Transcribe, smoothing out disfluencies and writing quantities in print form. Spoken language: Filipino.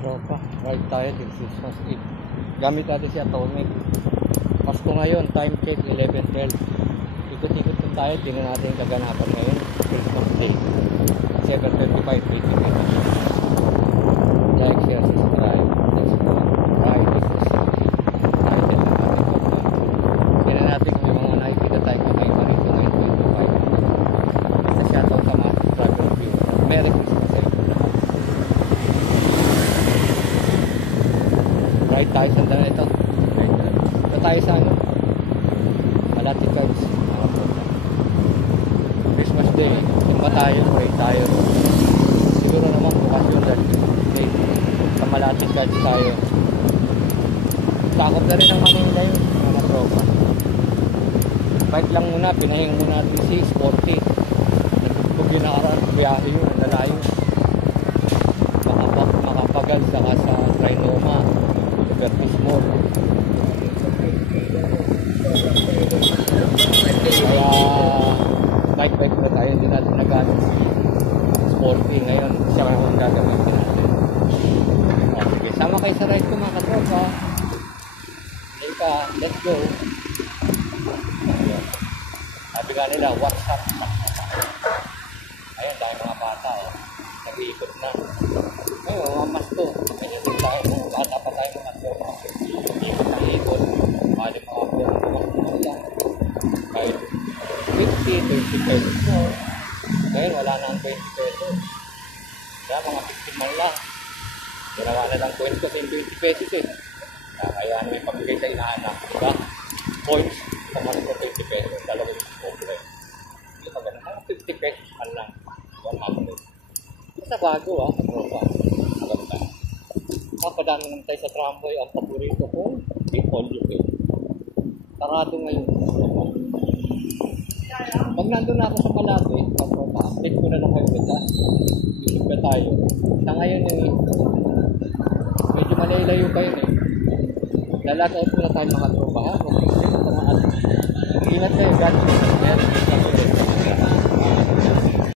tropa, ride tayo till Christmas Eve. Gamit natin si Atomic. Pasko ngayon, time check 11:12. Ikot-ikot na tayo, tingnan natin yung kaganapan ngayon. Christmas Day 7:35 ATV. Like, share, subscribe. Let's go. Ride with the city. Title ng ating program. Tingnan natin kung may mga nakikita tayo kakaiba rito ngayon 25. Sa shoutout sa mga travel view. Merry Christmas eh. Ride tayo sa dala ito. Ito tayo sa ano? Malati Cards. Christmas Day. Simba tayo. Ride tayo. Siguro naman bukas yun dahil sa Malati Cards tayo. Sakop na rin ang Manila yun. Mga tropa. Bike lang muna. Pinahing muna natin si Sporty. Nagpupog yun nakaraan. Biyahe yun. Nalayo. Makapagal saka sa Trinoma. Vertis Mall. Kaya bike na tayo, hindi natin nagano Sporty ngayon, siya ang gagamitin natin. Sige, sama kayo sa ride ko mga katropa. Ika, let's go. Sabi nga nila, what's up? Ayun, dahil mga bata nag-iikot na. Ayun, mga masto. Ayun, tayo, bata pa tayo mga tropa. Ikot ng ikot. Bali mga tropa lang. Kahit 50, 20 pesos mo. Ngayon, wala na ang 20 pesos. Kaya mga 15 man lang. Ginawa na lang coins kasi yung 20 pesos eh. Kaya may pamigay sa inaanak. Diba? Points, sama sa 20 pesos. Dalawa yung pobre. Hindi pa ganun. Mga 50 pesos man lang. Diba, mga basta bago tropa. Maganda. Padami naman tayo sa tramway. Ang paborito ko, people UK. Parado ngayon. Pag nandun na ako sa Malate, update ko na lang kayo kita. Isip ka tayo. Sa ngayon medyo malayo pa yun Lalat out ko na tayo mga tropa ha. Ingat kayo, God bless.